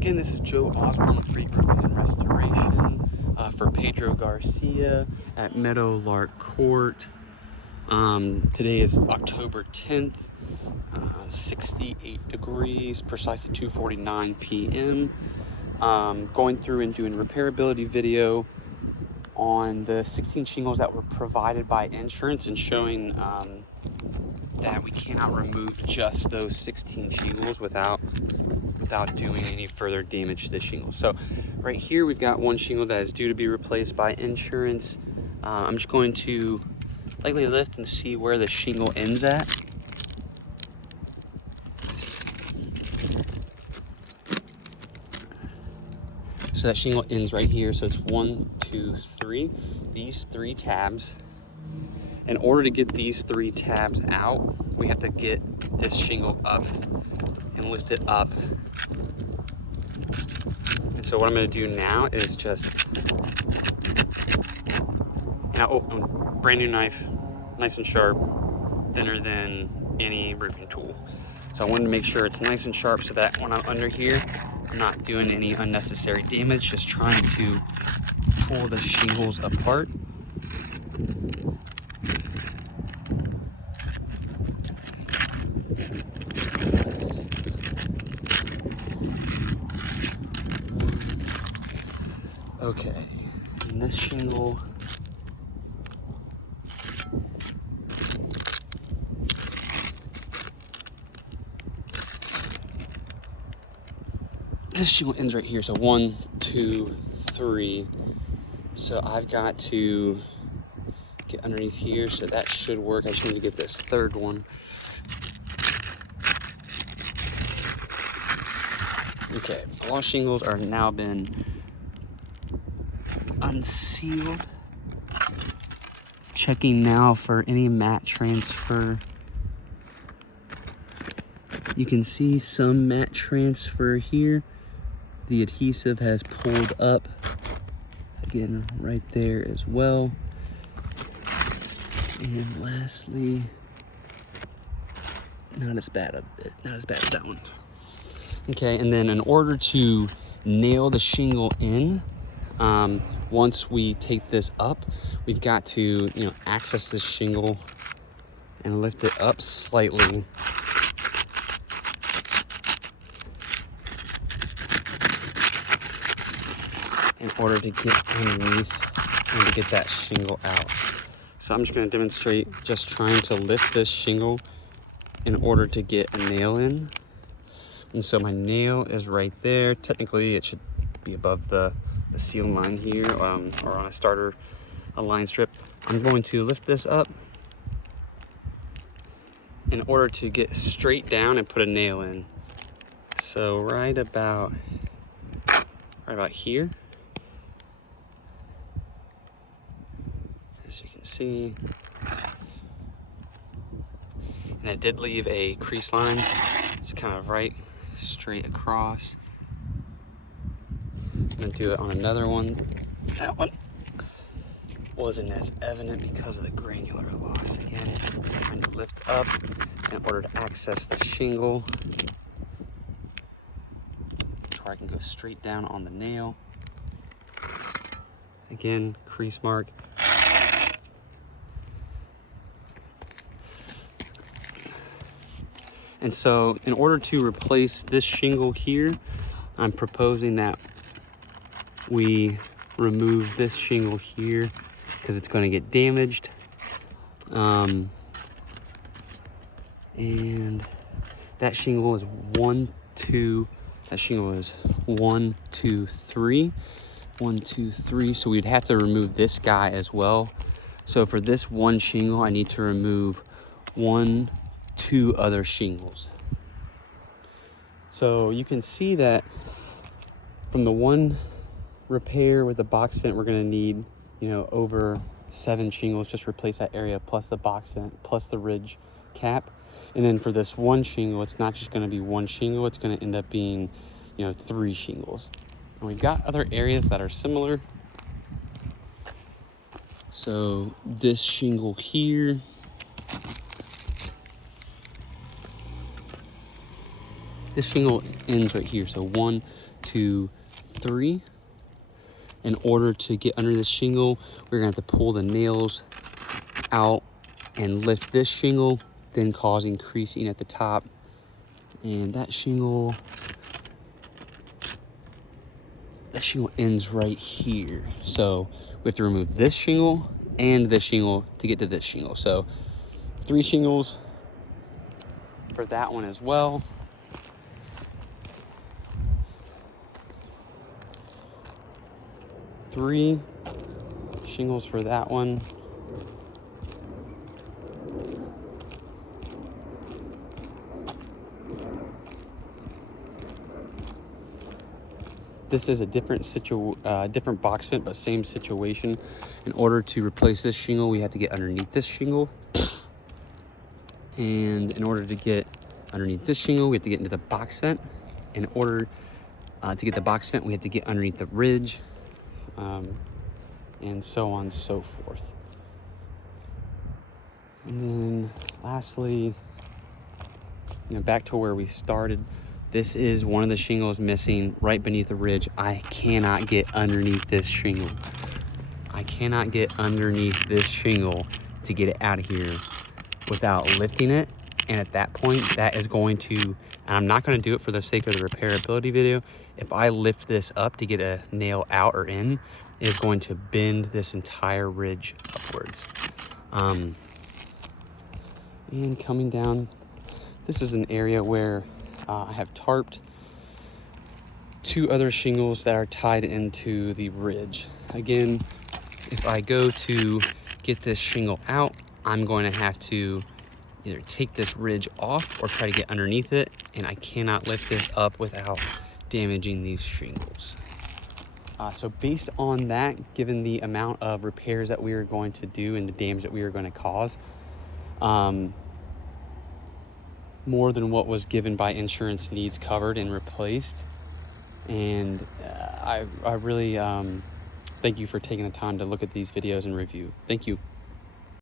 Again, this is Joe Osborne with Freak Roofing and Restoration for Pedro Garcia at Meadowlark Court. Today is October 10th, 68 degrees, precisely 2:49 p.m. Going through and doing repairability video on the 16 shingles that were provided by insurance and showing that we cannot remove just those 16 shingles without doing any further damage to the shingle. So right here we've got one shingle that is due to be replaced by insurance. I'm just going to lightly lift and see where the shingle ends at. So that shingle ends right here. So it's 1, 2, 3. These 3 tabs. In order to get these 3 tabs out, we have to get this shingle up and lift it up. And so what I'm going to do now is just, brand new knife, nice and sharp, thinner than any roofing tool. So I wanted to make sure it's nice and sharp so that when I'm under here, I'm not doing any unnecessary damage, just trying to pull the shingles apart. Okay, and this shingle, ends right here. So 1, 2, 3. So I've got to get underneath here, so that should work. I just need to get this 3rd one. Okay, all shingles are now been unsealed. Checking now for any mat transfer. You can see some mat transfer here. The adhesive has pulled up. Again, right there as well. And lastly, not as bad as that one. Okay, and then in order to nail the shingle in, once we take this up, we've got to, access this shingle and lift it up slightly. In order to get underneath and to get that shingle out. So I'm just going to demonstrate just trying to lift this shingle in order to get a nail in. And so my nail is right there. Technically it should be above the seal line here, or on a line strip. I'm going to lift this up in order to get straight down and put a nail in. So right about here. As you can see. And it did leave a crease line. It's kind of right straight across. I'm gonna do it on another one. That one wasn't as evident because of the granular loss. Again, trying to lift up in order to access the shingle. So I can go straight down on the nail. Again, crease mark. And so in order to replace this shingle here, I'm proposing that we remove this shingle here because it's going to get damaged. And that shingle is 1, 2, that shingle is 1, 2, 3. 1, 2, 3. So we'd have to remove this guy as well. So for this one shingle, I need to remove 1, 2 other shingles. So you can see that from the one repair with the box vent, we're going to need, over 7 shingles, just replace that area plus the box vent plus the ridge cap. And then for this one shingle, it's not just going to be one shingle, it's going to end up being 3 shingles. And we've got other areas that are similar. So this shingle here, this shingle ends right here. So 1, 2, 3. In order to get under this shingle, we're gonna have to pull the nails out and lift this shingle, then causing creasing at the top. And that shingle ends right here. So we have to remove this shingle and this shingle to get to this shingle. So 3 shingles for that one as well. Three shingles for that one. This is a different different box vent, but same situation. In order to replace this shingle, we have to get underneath this shingle. And in order to get underneath this shingle, we have to get into the box vent. In order to get the box vent, we have to get underneath the ridge, and so on and so forth. And then lastly, back to where we started. This is one of the shingles missing right beneath the ridge. I cannot get underneath this shingle. I cannot get underneath this shingle to get it out of here without lifting it. And at that point, that is going to, and I'm not going to do it for the sake of the repairability video. If I lift this up to get a nail out or in, it is going to bend this entire ridge upwards. And coming down, this is an area where I have tarped 2 other shingles that are tied into the ridge. Again, if I go to get this shingle out, I'm going to have to either take this ridge off or try to get underneath it, and I cannot lift this up without damaging these shingles. So based on that, given the amount of repairs that we are going to do and the damage that we are going to cause, more than what was given by insurance needs covered and replaced. And I really thank you for taking the time to look at these videos and review. Thank you.